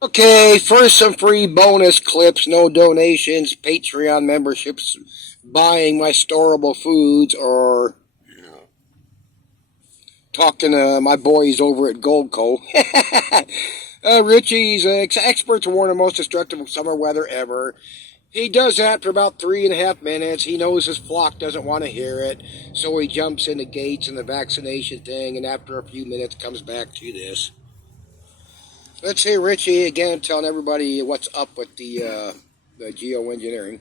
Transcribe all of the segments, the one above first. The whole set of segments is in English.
Okay, first some free bonus clips, no donations, Patreon memberships, buying my storable foods, or talking to my boys over at Goldco. Richie's experts warn the most destructive summer weather ever. He does that for about 3.5 minutes. He knows his flock doesn't want to hear it, so he jumps into Gates and the vaccination thing, and after a few minutes comes back to this. Let's hear Richie again telling everybody what's up with the geoengineering.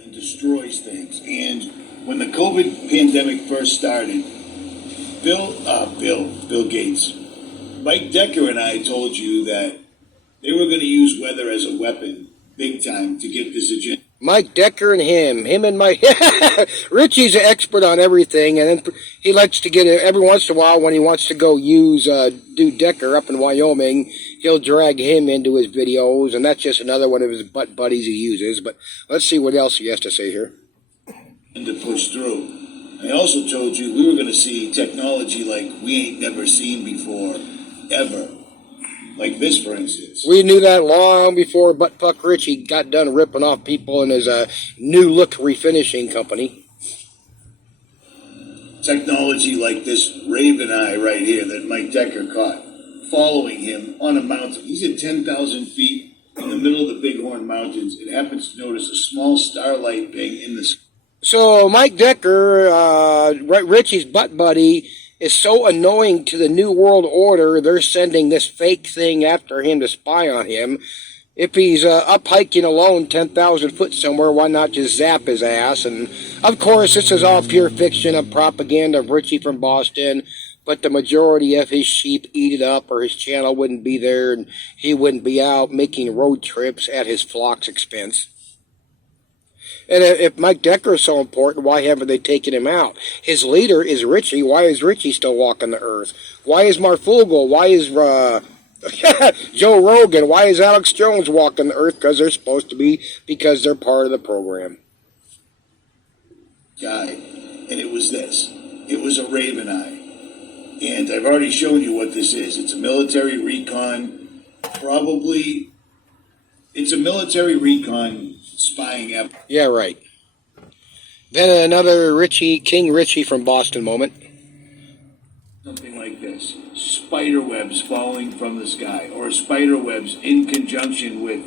And destroys things. And when the COVID pandemic first started, Bill Gates, Mike Decker and I told you that they were going to use weather as a weapon, big time, to get this agenda. Mike Decker and him and Mike. Richie's an expert on everything, and then he likes to get it every once in a while when he wants to go use Dude Decker up in Wyoming. He'll drag him into his videos, and that's just another one of his butt buddies he uses. But let's see what else he has to say here. And to push through. I also told you we were going to see technology like we ain't never seen before, ever. Like this, for instance. We knew that long before Buttfuck Richie got done ripping off people in his new look refinishing company. Technology like this Raven Eye right here that Mike Decker caught, following him on a mountain. He's at 10,000 feet in the middle of the Bighorn Mountains. It happens to notice a small starlight thing in the sky. So Mike Decker, Richie's butt buddy, is so annoying to the New World Order, they're sending this fake thing after him to spy on him. If he's up hiking alone 10,000 foot somewhere, why not just zap his ass? And, of course, this is all pure fiction of propaganda of Richie from Boston, but the majority of his sheep eat it up, or his channel wouldn't be there, and he wouldn't be out making road trips at his flock's expense. And if Mike Decker is so important, why haven't they taken him out? His leader is Richie. Why is Richie still walking the earth? Why is Marfugel? Why is Joe Rogan? Why is Alex Jones walking the earth? Because they're supposed to be, because they're part of the program. Guy, and it was this. It was a Raven Eye. And I've already shown you what this is. It's a military recon, probably. It's a military recon spying effort. Yeah, right. Then another King Richie from Boston moment. Something like this. Spider webs falling from the sky, or spider webs in conjunction with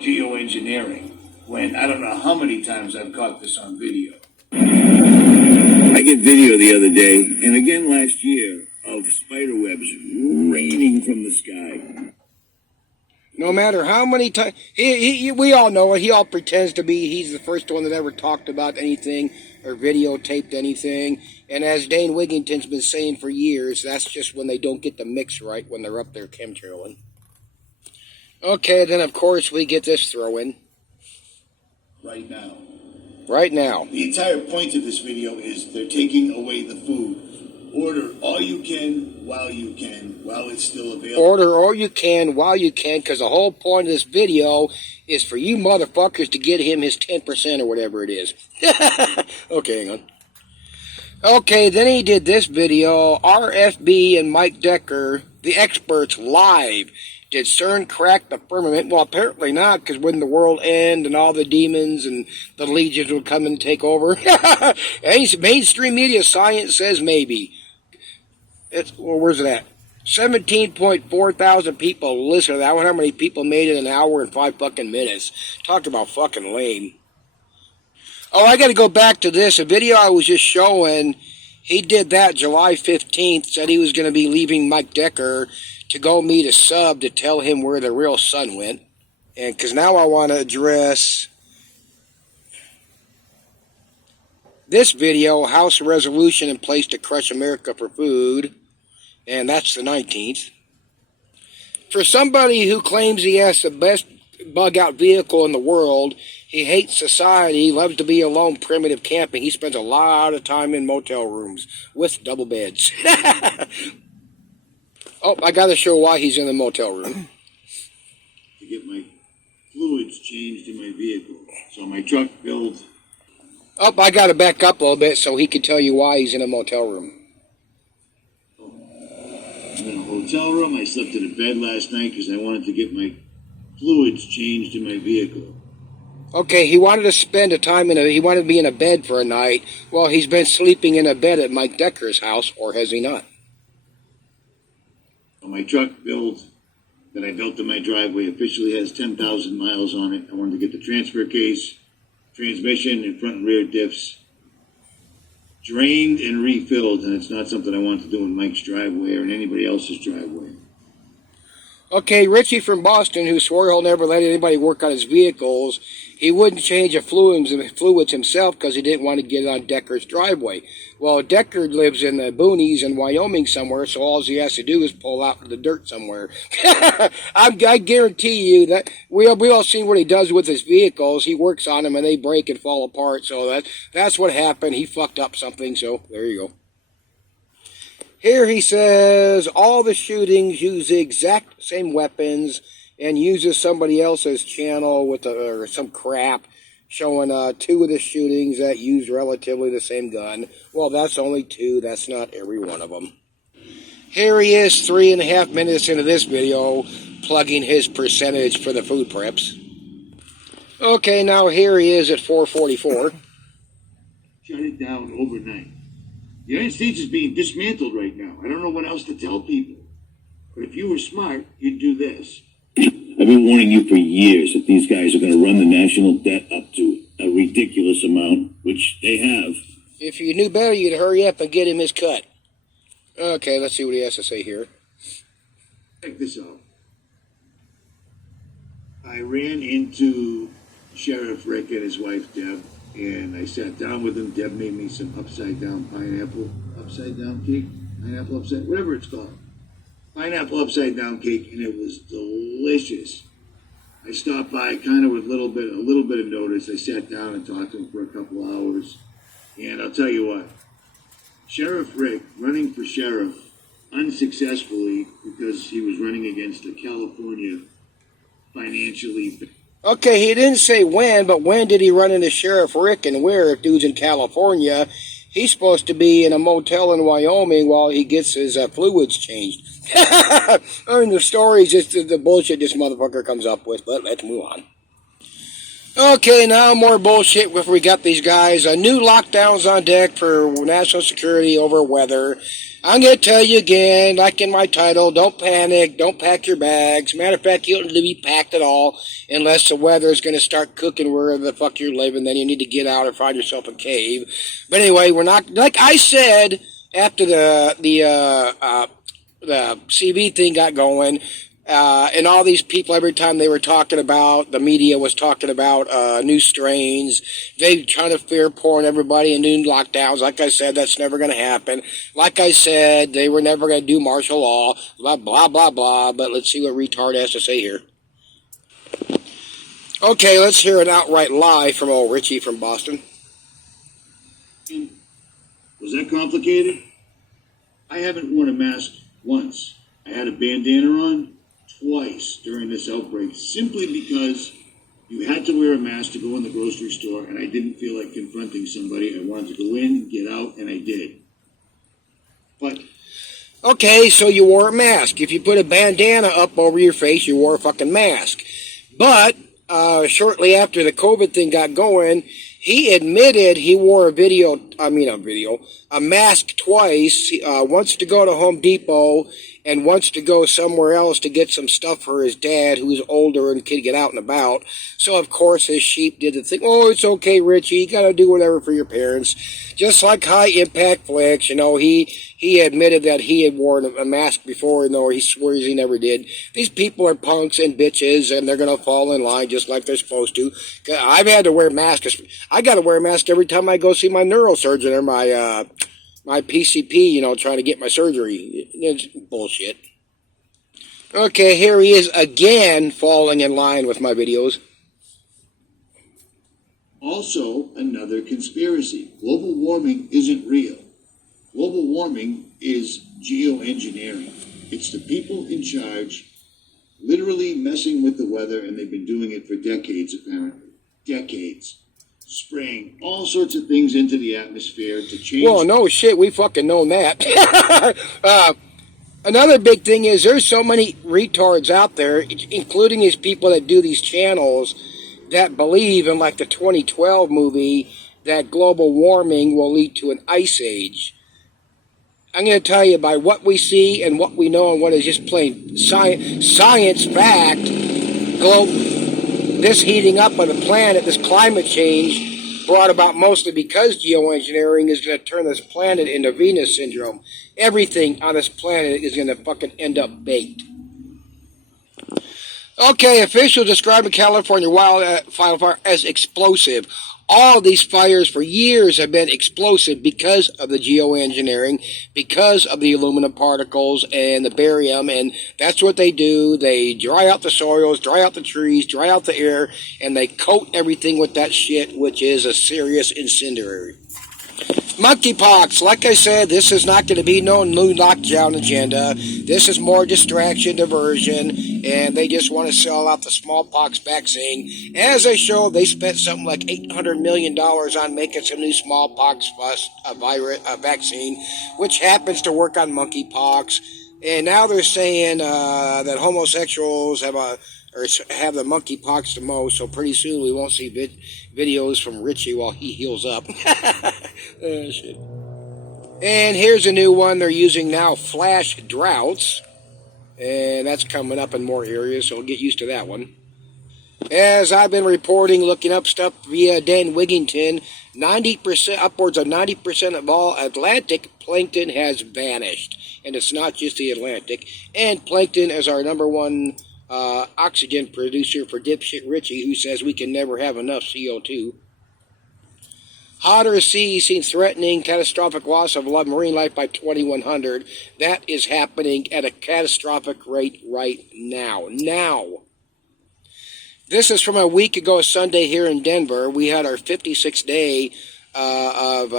geoengineering. When I don't know how many times I've caught this on video. I get video the other day, and again last year, of spider webs raining from the sky. No matter how many times, we all know it, he all pretends to be, he's the first one that ever talked about anything or videotaped anything. And as Dane Wigington's been saying for years, that's just when they don't get the mix right when they're up there chemtrailing. Okay, then of course we get this throw in. Right now. Right now. The entire point of this video is they're taking away the food. Order all you can, while it's still available. Order all you can, while you can, because the whole point of this video is for you motherfuckers to get him his 10% or whatever it is. Okay, hang on. Okay, then he did this video, RFB and Mike Decker, the experts, live. Did CERN crack the firmament? Well, apparently not, because when the world end and all the demons and the legions will come and take over. Mainstream media science says maybe. Well, where's it at? 17.4 thousand people listen to that. I wonder how many people made it in an hour and 5 fucking minutes. Talked about fucking lame. Oh, I got to go back to this. A video I was just showing, he did that July 15th, said he was going to be leaving Mike Decker to go meet a sub to tell him where the real sun went. And because now I want to address this video, House resolution in place to crush America for food. And that's the 19th. For somebody who claims he has the best bug-out vehicle in the world, he hates society, loves to be alone, primitive camping. He spends a lot of time in motel rooms with double beds. Oh, I got to show why he's in the motel room. To get my fluids changed in my vehicle. So my truck builds. Oh, I got to back up a little bit so he can tell you why he's in a motel room. I'm going to hold hotel room. I slept in a bed last night because I wanted to get my fluids changed in my vehicle. Okay, he wanted to spend a time he wanted to be in a bed for a night. Well, he's been sleeping in a bed at Mike Decker's house, or has he not? Well, my truck build that I built in my driveway officially has 10,000 miles on it. I wanted to get the transfer case, transmission, and front and rear diffs drained and refilled, and it's not something I want to do in Mike's driveway or in anybody else's driveway. Okay, Richie from Boston, who swore he'll never let anybody work on his vehicles, he wouldn't change the fluids himself because he didn't want to get it on Decker's driveway. Well, Decker lives in the boonies in Wyoming somewhere, so all he has to do is pull out the dirt somewhere. I guarantee you that we all seen what he does with his vehicles. He works on them and they break and fall apart. So that's what happened. He fucked up something. So there you go. Here he says all the shootings use the exact same weapons and uses somebody else's channel with or some crap showing 2 of the shootings that used relatively the same gun. Well, that's only 2. That's not every one of them. Here he is 3.5 minutes into this video plugging his percentage for the food preps. Okay, now here he is at 4:44. Shut it down overnight. The United States is being dismantled right now. I don't know what else to tell people. But if you were smart, you'd do this. I've been warning you for years that these guys are going to run the national debt up to a ridiculous amount, which they have. If you knew better, you'd hurry up and get him his cut. Okay, let's see what he has to say here. Check this out. I ran into Sheriff Rick and his wife, Deb, and I sat down with them. Deb made me some upside-down cake, whatever it's called. Pineapple upside-down cake, and it was delicious. I stopped by kind of with a little bit of notice. I sat down and talked to him for a couple hours, and I'll tell you what, Sheriff Rick running for sheriff unsuccessfully because he was running against a California financially. Okay, he didn't say when, but when did he run into Sheriff Rick and where? If dude's in California, he's supposed to be in a motel in Wyoming while he gets his fluids changed. I mean, the story's just the bullshit this motherfucker comes up with, but let's move on. Okay, now more bullshit if we got these guys. New lockdowns on deck for national security over weather. I'm going to tell you again, like in my title, don't panic, don't pack your bags. Matter of fact, you don't need to be packed at all unless the weather is going to start cooking wherever the fuck you're living. Then you need to get out or find yourself a cave. But anyway, we're not, like I said, after the CV thing got going, and all these people, every time they were talking about, the media was talking about new strains, they trying to fear porn everybody and new lockdowns. Like I said, that's never going to happen. Like I said, they were never going to do martial law, blah, blah, blah, blah. But let's see what retard has to say here. Okay, let's hear an outright lie from old Richie from Boston. Was that complicated? I haven't worn a mask once. I had a bandana on twice during this outbreak, simply because you had to wear a mask to go in the grocery store, and I didn't feel like confronting somebody. I wanted to go in, get out, and I did. But okay, so you wore a mask. If you put a bandana up over your face, you wore a fucking mask. But shortly after the COVID thing got going, he admitted he wore a mask twice, once to go to Home Depot and wants to go somewhere else to get some stuff for his dad, who's older and can get out and about. So, of course, his sheep did the thing. Oh, it's okay, Richie. You got to do whatever for your parents. Just like High Impact Flicks, he admitted that he had worn a mask before, though he swears he never did. These people are punks and bitches, and they're going to fall in line just like they're supposed to. I've had to wear masks. I got to wear a mask every time I go see my neurosurgeon or my PCP, trying to get my surgery. It's bullshit. Okay, here he is again falling in line with my videos. also another conspiracy. Global warming isn't real. Global warming is geoengineering. It's the people in charge literally messing with the weather, and they've been doing it for decades, apparently. Decades. Spraying all sorts of things into the atmosphere to change... Well, no shit, we fucking known that. Another big thing is there's so many retards out there, including these people that do these channels, that believe in, like the 2012 movie, that global warming will lead to an ice age. I'm going to tell you, by what we see and what we know and what is just plain science fact, this heating up of the planet, this climate change, brought about mostly because geoengineering is going to turn this planet into Venus syndrome. Everything on this planet is going to fucking end up baked. Okay, officials describe the California wildfire as explosive. All of these fires for years have been explosive because of the geoengineering, because of the aluminum particles and the barium, and that's what they do. They dry out the soils, dry out the trees, dry out the air, and they coat everything with that shit, which is a serious incendiary. Monkeypox, like I said, this is not going to be no new lockdown agenda. This is more distraction, diversion, and they just want to sell out the smallpox vaccine. As I showed, they spent something like $800 million on making some new smallpox vaccine, which happens to work on monkeypox. And now they're saying that homosexuals have the monkeypox the most, so pretty soon we won't see videos from Richie while he heals up. Shit. And here's a new one they're using now, flash droughts. And that's coming up in more areas, so we'll get used to that one. As I've been reporting, looking up stuff via Dan Wigington, 90%, upwards of 90% of all Atlantic plankton has vanished. And it's not just the Atlantic. And plankton is our number one oxygen producer for dipshit Richie, who says we can never have enough CO2. Hotter seas seem threatening catastrophic loss of marine life by 2100. That is happening at a catastrophic rate right now. This is from a week ago, Sunday here in Denver. We had our 56th day of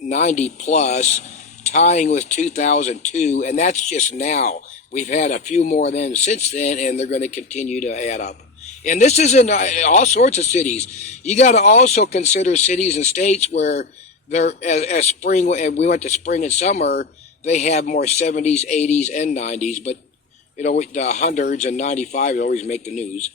90 plus, tying with 2002, and that's just now. We've had a few more of them since then, and they're going to continue to add up. And this is in all sorts of cities. You got to also consider cities and states where they're as spring, and we went to spring and summer, they have more 70s, 80s, and 90s, but you know, the hundreds and 95 always make the news.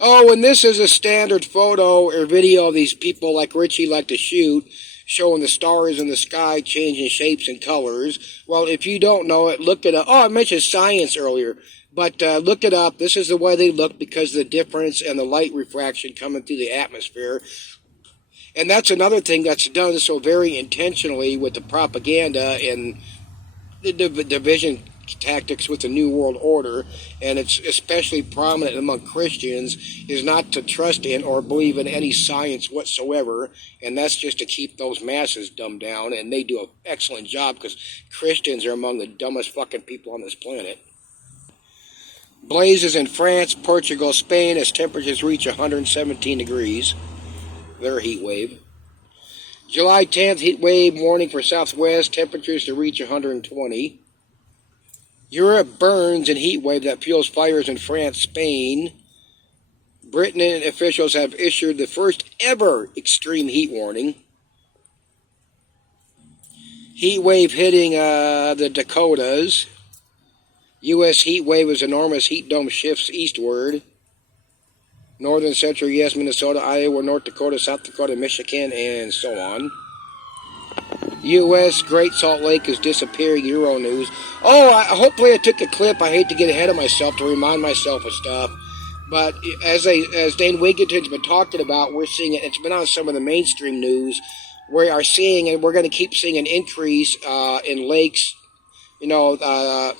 Oh, and this is a standard photo or video of these people like Richie like to shoot, showing the stars in the sky changing shapes and colors. Well, if you don't know it, look it up. Oh, I mentioned science earlier, but look it up. This is the way they look because of the difference and the light refraction coming through the atmosphere. And that's another thing that's done so very intentionally with the propaganda and the division tactics with the New World Order, and it's especially prominent among Christians, is not to trust in or believe in any science whatsoever, and that's just to keep those masses dumbed down, and they do an excellent job because Christians are among the dumbest fucking people on this planet. Blazes in France, Portugal, Spain as temperatures reach 117 degrees. Their heat wave. July 10th, heat wave warning for Southwest, temperatures to reach 120. Europe burns in heat wave that fuels fires in France, Spain. Britain and officials have issued the first ever extreme heat warning. Heat wave hitting the Dakotas. U.S. heat wave as enormous heat dome shifts eastward. Northern Central U.S., Minnesota, Iowa, North Dakota, South Dakota, Michigan, and so on. U.S. Great Salt Lake is disappearing, Euro News. Oh, hopefully I took a clip. I hate to get ahead of myself to remind myself of stuff. But as Dane Wigington's been talking about, we're seeing it. It's been on some of the mainstream news. We are seeing, and we're going to keep seeing an increase in lakes. You know, the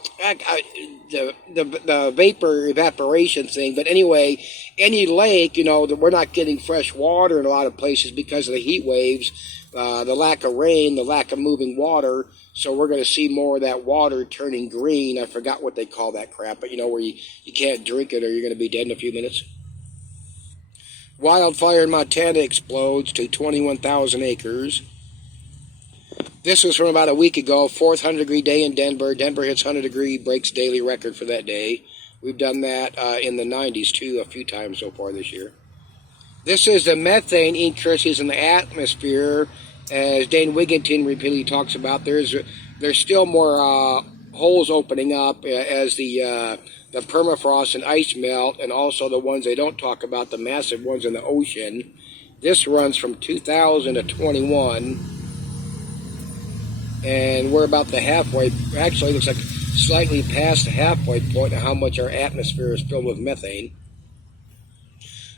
vapor evaporation thing. But anyway, any lake, you know, that we're not getting fresh water in a lot of places because of the heat waves. The lack of rain, the lack of moving water, so we're going to see more of that water turning green. I forgot what they call that crap, but you know, where you can't drink it or you're going to be dead in a few minutes. Wildfire in Montana explodes to 21,000 acres. This was from about a week ago, 4th 100-degree day in Denver. Denver hits 100-degree, breaks daily record for that day. We've done that in the 90s, too, a few times so far this year. This is the methane increases in the atmosphere, as Dane Wigington repeatedly talks about. There's still more holes opening up as the permafrost and ice melt, and also the ones they don't talk about, the massive ones in the ocean. This runs from 2000 to 21, and we're about the halfway. Actually, it looks like slightly past the halfway point of how much our atmosphere is filled with methane.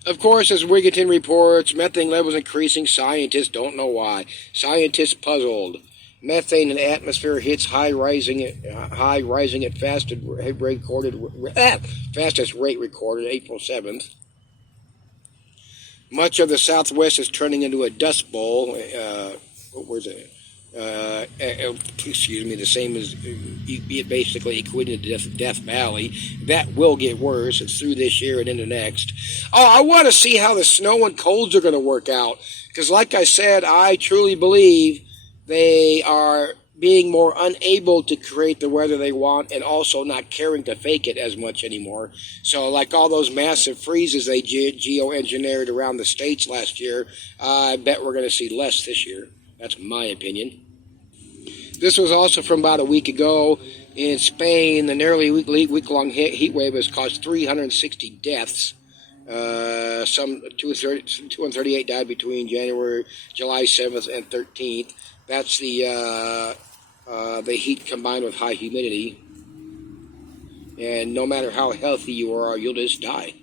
Of course, as Wigginton reports, methane levels increasing. Scientists don't know why. Scientists puzzled. Methane in the atmosphere hits high, rising at fastest rate recorded April 7th. Much of the Southwest is turning into a dust bowl. Where's it? Excuse me, the same as basically equating to Death Valley. That will get worse. It's through this year and into next. Oh, I want to see how the snow and colds are going to work out. Because like I said, I truly believe they are being more unable to create the weather they want, and also not caring to fake it as much anymore. So like all those massive freezes they geoengineered around the states last year, I bet we're going to see less this year. That's my opinion. This was also from about a week ago. In Spain, the nearly week-long heat wave has caused 360 deaths. Some 238 died between July 7th and 13th. That's the heat combined with high humidity. And no matter how healthy you are, you'll just die.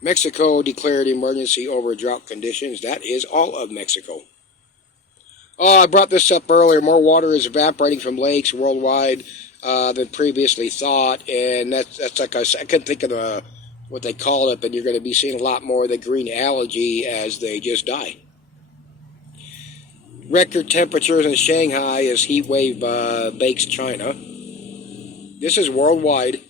Mexico declared emergency over drought conditions. That is all of Mexico. Oh, I brought this up earlier. More water is evaporating from lakes worldwide than previously thought, and that's like I couldn't think of what they call it, but you're going to be seeing a lot more of the green algae as they just die. Record temperatures in Shanghai as heat wave bakes China. This is worldwide.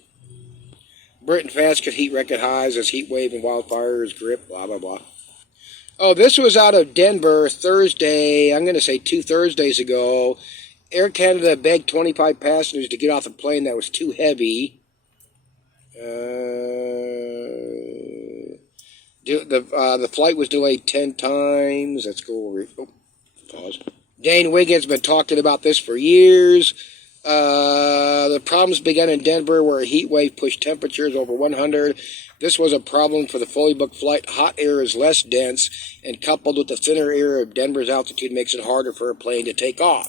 Britain fast could heat record highs as heat wave and wildfires grip. Blah blah blah. Oh, this was out of Denver Thursday. I'm going to say 2 Thursdays ago. Air Canada begged 25 passengers to get off the plane that was too heavy. The flight was delayed 10 times. Let's go. Pause. Dane Wiggins has been talking about this for years. The problems began in Denver, where a heat wave pushed temperatures over 100. This was a problem for the fully booked flight. Hot air is less dense, and coupled with the thinner air of Denver's altitude makes it harder for a plane to take off.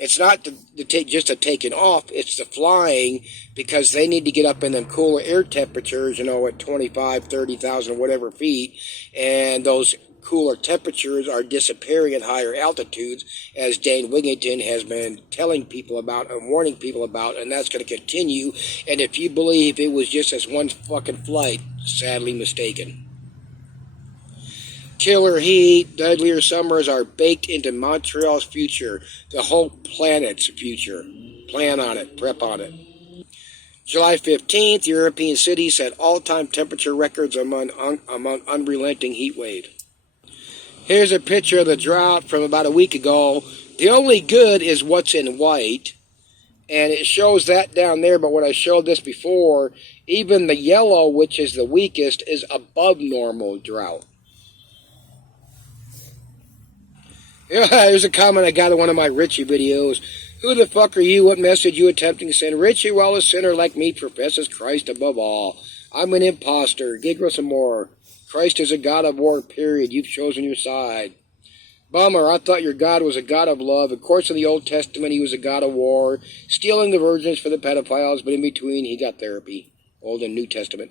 It's not just the taking off, it's the flying, because they need to get up in them cooler air temperatures, at 25, 30,000, whatever feet, and those cooler temperatures are disappearing at higher altitudes, as Dane Wigington has been telling people about and warning people about, and that's going to continue. And if you believe it was just this one fucking flight, sadly mistaken. Killer heat, deadlier summers are baked into Montreal's future, the whole planet's future. Plan on it, prep on it. July 15th, European cities set all-time temperature records among unrelenting heat wave. Here's a picture of the drought from about a week ago. The only good is what's in white, and it shows that down there, but when I showed this before, even the yellow, which is the weakest, is above normal drought. Here's a comment I got in one of my Richie videos. Who the fuck are you? What message you attempting to send? Richie, well, a sinner like me professes Christ above all. I'm an imposter. Giggle some more. Christ is a God of war, period. You've chosen your side. Bummer, I thought your God was a God of love. Of course, in the Old Testament, he was a God of war, stealing the virgins for the pedophiles, but in between, he got therapy. Old and New Testament.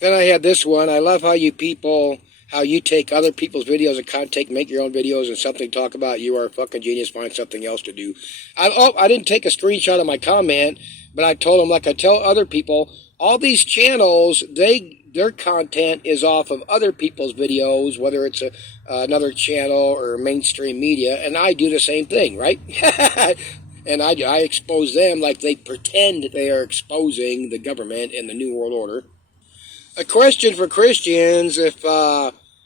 Then I had this one. I love how you take other people's videos and content, make your own videos, and something talk about you are a fucking genius, find something else to do. I didn't take a screenshot of my comment, but I told them, like I tell other people, all these channels, their content is off of other people's videos, whether it's another channel or mainstream media, and I do the same thing, right? And I expose them like they pretend they are exposing the government and the New World Order. A question for Christians: if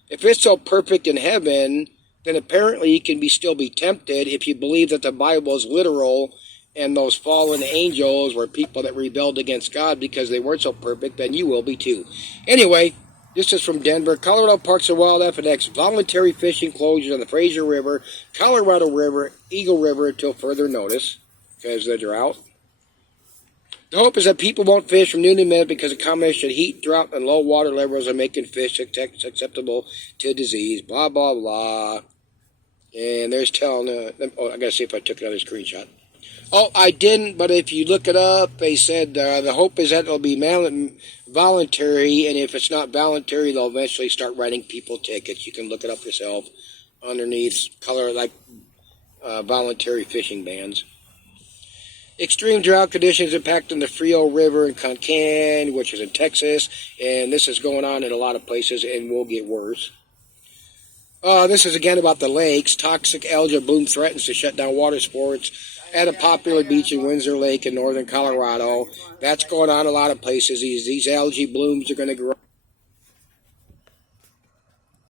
it's so perfect in heaven, then apparently you can still be tempted if you believe that the Bible is literal, and those fallen angels were people that rebelled against God because they weren't so perfect, then you will be too. Anyway, this is from Denver. Colorado Parks and Wildlife annexed voluntary fishing closures on the Fraser River, Colorado River, Eagle River until further notice. because of the drought. The hope is that people won't fish from noon to midnight because the combination of heat, drought, and low water levels are making fish susceptible to disease. Blah, blah, blah. And there's telling... I got to see if I took another screenshot. Oh, I didn't, but if you look it up, they said the hope is that it'll be voluntary, and if it's not voluntary, they'll eventually start writing people tickets. You can look it up yourself underneath color like voluntary fishing bans. Extreme drought conditions impacting the Frio River in Concan, which is in Texas, and this is going on in a lot of places and will get worse. This is again about the lakes. Toxic algae bloom threatens to shut down water sports at a popular beach in Windsor Lake in northern Colorado. That's going on in a lot of places. These algae blooms are going to grow.